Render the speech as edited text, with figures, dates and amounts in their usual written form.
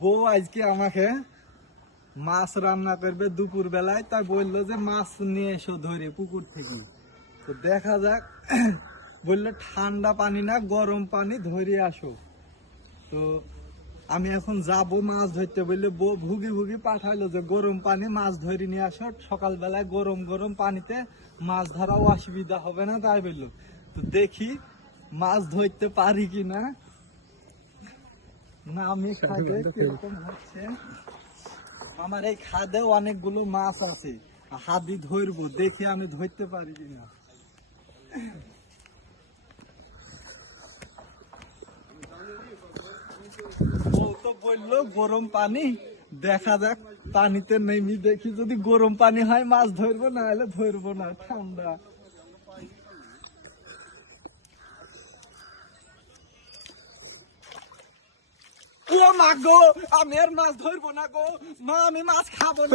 বউ আজকে আমাকে মাছ রান্না করবে দুপুর বেলায়, তাই বললো যে মাছ নিয়ে এসো ধরে পুকুর থেকে। তো দেখা যাক, বললো ঠান্ডা পানি না গরম পানি ধরে আসো। তো আমি এখন যাব মাছ ধরতে, বললে বউ ভুগি ভুগি পাঠাইলো যে গরম পানি মাছ ধরে নিয়ে আসো, সকালবেলায় গরম গরম পানিতে মাছ ধরাও অসুবিধা হবে না, তাই বললো। তো দেখি মাছ ধরতে পারি কিনা। না আমি খাদে কিরকম হচ্ছে, আমার এই খাদে অনেকগুলো মাছ আছে, হাতি ধরবো, দেখি আমি ধরতে পারি কিনা। ও তো বললো গরম পানি, দেখা যাক পানিতে নেমে দেখি, যদি গরম পানি হয় মাছ ধরবো, না হলে ধরবো না, ঠান্ডা। ও মা গো, আমি আর মাছ ধরবো না গো, মা আমি মাছ খাবো না।